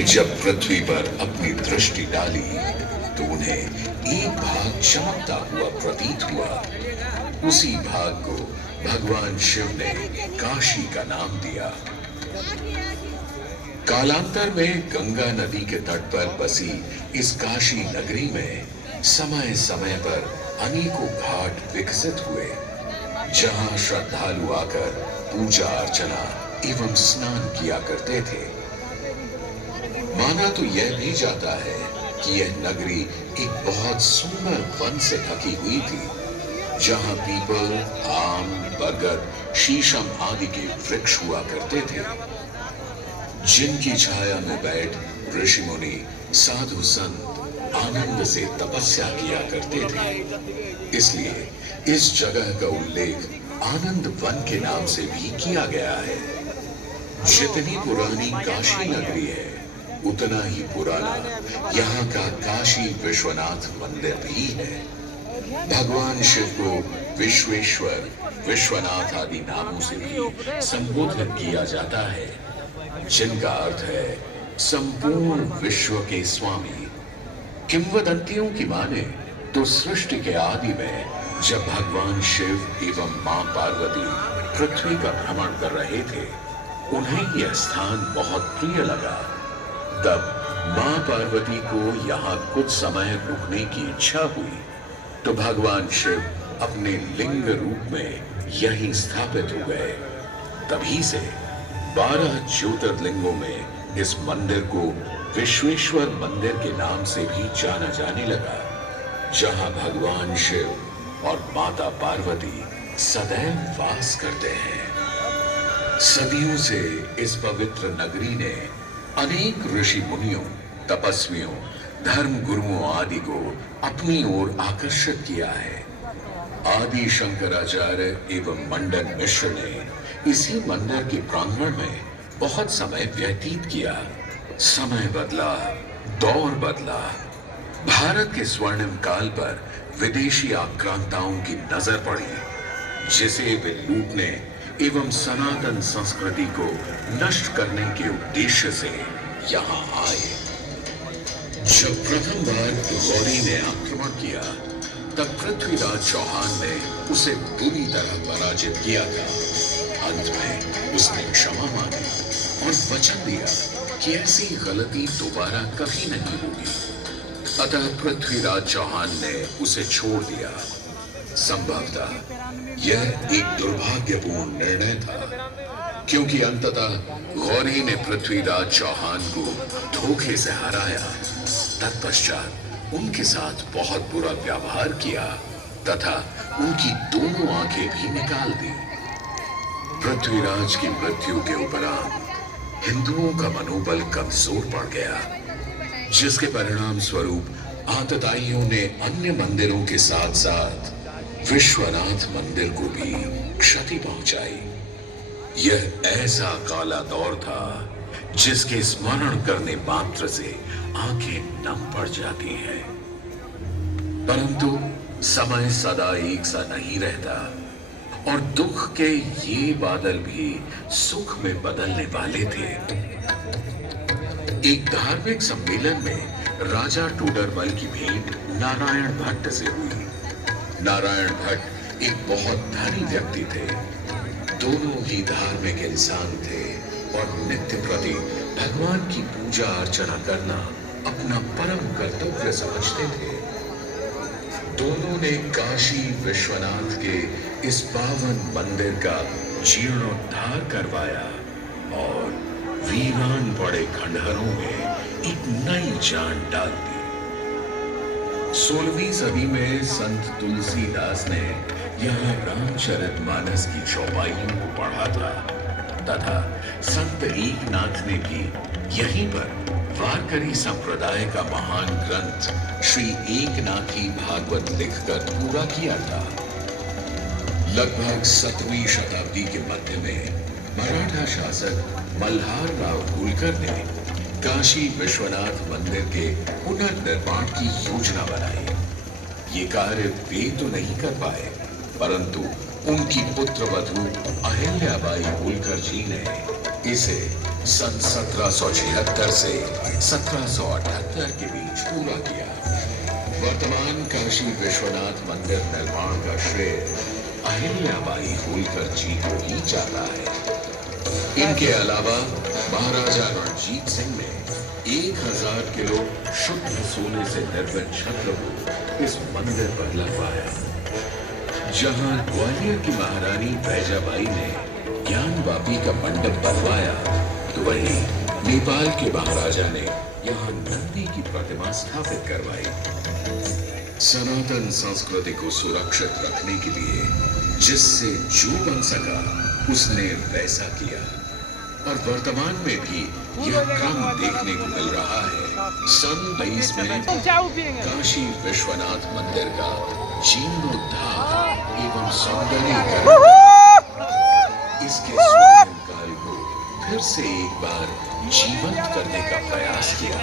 जब पृथ्वी पर अपनी दृष्टि डाली तो उन्हें एक भाग चमकता हुआ प्रतीत हुआ। उसी भाग को भगवान शिव ने काशी का नाम दिया। कालांतर में गंगा नदी के तट पर बसी इस काशी नगरी में समय समय पर अनेकों घाट विकसित हुए, जहां श्रद्धालु आकर पूजा अर्चना एवं स्नान किया करते थे। माना तो यह भी जाता है कि यह नगरी एक बहुत सुंदर वन से ढकी हुई थी, जहां पीपल, आम, बरगद, शीशम आदि के वृक्ष हुआ करते थे, जिनकी छाया में बैठ ऋषि मुनि, साधु संत आनंद से तपस्या किया करते थे। इसलिए इस जगह का उल्लेख आनंद वन के नाम से भी किया गया है। जितनी पुरानी काशी नगरी है, उतना ही पुराना यहाँ का काशी विश्वनाथ मंदिर भी है। भगवान शिव को विश्वेश्वर, विश्वनाथ आदि नामों से भी संबोधित किया जाता है, जिनका अर्थ है संपूर्ण विश्व के स्वामी। किंवदंतियों की माने तो सृष्टि के आदि में जब भगवान शिव एवं मां पार्वती पृथ्वी का भ्रमण कर रहे थे, उन्हें यह स्थान बहुत प्रिय लगा। तब मां पार्वती को यहाँ कुछ समय रुकने की इच्छा हुई, तो भगवान शिव अपने लिंग रूप में यहीं स्थापित हो गए। तभी से 12 ज्योतिर्लिंगों में इस मंदिर को विश्वेश्वर मंदिर के नाम से भी जाना जाने लगा, जहां भगवान शिव और माता पार्वती सदैव वास करते हैं। सदियों से इस पवित्र नगरी ने अनेक ऋषि मुनियों, तपस्वियों, धर्म गुरुओं आदि को अपनी ओर आकर्षित किया है। आदि शंकराचार्य एवं मंडन मिश्र ने इसी मंदिर के प्रांगण में बहुत समय व्यतीत किया। समय बदला, दौर बदला, भारत के स्वर्णिम काल पर विदेशी आक्रांताओं की नजर पड़ी, जिसे वे लूटने एवं सनातन संस्कृति को नष्ट करने के उद्देश्य से यहाँ आए। जब प्रथम बार गौरी ने आक्रमण किया, तब पृथ्वीराज चौहान ने उसे बुरी तरह पराजित किया था। अंत में उसने क्षमा मांगी और वचन दिया कि ऐसी गलती दोबारा कभी नहीं होगी। अतः पृथ्वीराज चौहान ने उसे छोड़ दिया। संभवतः यह एक दुर्भाग्यपूर्ण निर्णय था, क्योंकि अंततः गौरी ने पृथ्वीराज चौहान को धोखे से हराया। तत्पश्चात उनके साथ बहुत बुरा व्यवहार किया तथा उनकी दोनों आंखें भी निकाल दी। पृथ्वीराज की मृत्यु के उपरांत हिंदुओं का मनोबल कमजोर पड़ गया, जिसके परिणाम स्वरूप आतताइयों ने अन्य मंदिरों के साथ साथ विश्वनाथ मंदिर को भी क्षति पहुंचाई। यह ऐसा काला दौर था जिसके स्मरण करने मात्र से आंखें नम पड़ जाती हैं। परंतु समय सदा एक सा नहीं रहता और दुख के ये बादल भी सुख में बदलने वाले थे। एक धार्मिक सम्मेलन में राजा टूडरमल की भेंट नारायण भट्ट से हुई। नारायण भट्ट एक बहुत धनी व्यक्ति थे। दोनों ही धार्मिक इंसान थे और नित्य प्रति भगवान की पूजा अर्चना करना अपना परम कर्तव्य समझते थे। दोनों ने काशी विश्वनाथ के इस पावन मंदिर का जीर्णोद्धार करवाया और वीरान पड़े खंडहरों में एक नई जान डाल दी। 16वीं सदी में संत तुलसीदास ने यहाँ रामचरितमानस की चौपाइयों को पढ़ा था तथा संत एकनाथ ने भी यहीं पर वारकरी संप्रदाय का महान ग्रंथ श्री एकनाथी भागवत लिखकर पूरा किया था। लगभग 7वीं शताब्दी के मध्य में मराठा शासक मल्हार राव होलकर ने काशी विश्वनाथ मंदिर के पुनर्निर्माण की योजना बनाई। ये कार्य वे तो नहीं कर पाए, परंतु उनकी पुत्रवधू अहिल्याबाई होलकर जी ने इसे सन 1776 से 1778 के बीच पूरा किया। वर्तमान काशी विश्वनाथ मंदिर निर्माण का श्रेय अहिल्याबाई होलकर जी को ही जाता है। इनके अलावा महाराजा रणजीत सिंह ने 1000 किलो शुद्ध सोने से निर्मित छत्र को इस मंदिर पर लगवाया। जहां ग्वालियर की महारानी बैजाबाई ने ज्ञानवापी का मंडप बनवाया, तो वहीं नेपाल के महाराजा ने यहां नंदी की प्रतिमा स्थापित करवाई। सनातन संस्कृति को सुरक्षित रखने के लिए जिससे जो बन सका उसने वैसा किया, और वर्तमान में भी यह क्रम देखने को मिल रहा है। सन 22 में काशी विश्वनाथ मंदिर का जीर्णोद्धार एवं सौंदर्यीकरण इसके स्वर्ण काल को फिर से एक बार जीवंत करने का प्रयास किया।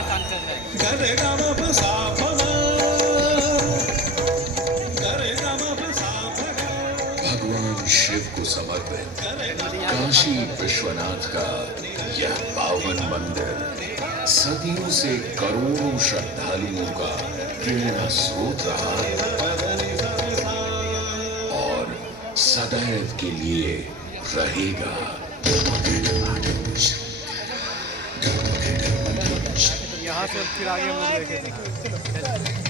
भगवान शिव को समर्पित काशी विश्वनाथ का यह पावन मंदिर सदियों से करोड़ों श्रद्धालुओं का प्रेरणा स्रोत रहा और सदैव के लिए रहेगा। यहाँ से फिर आगे हम लोग देखे थे।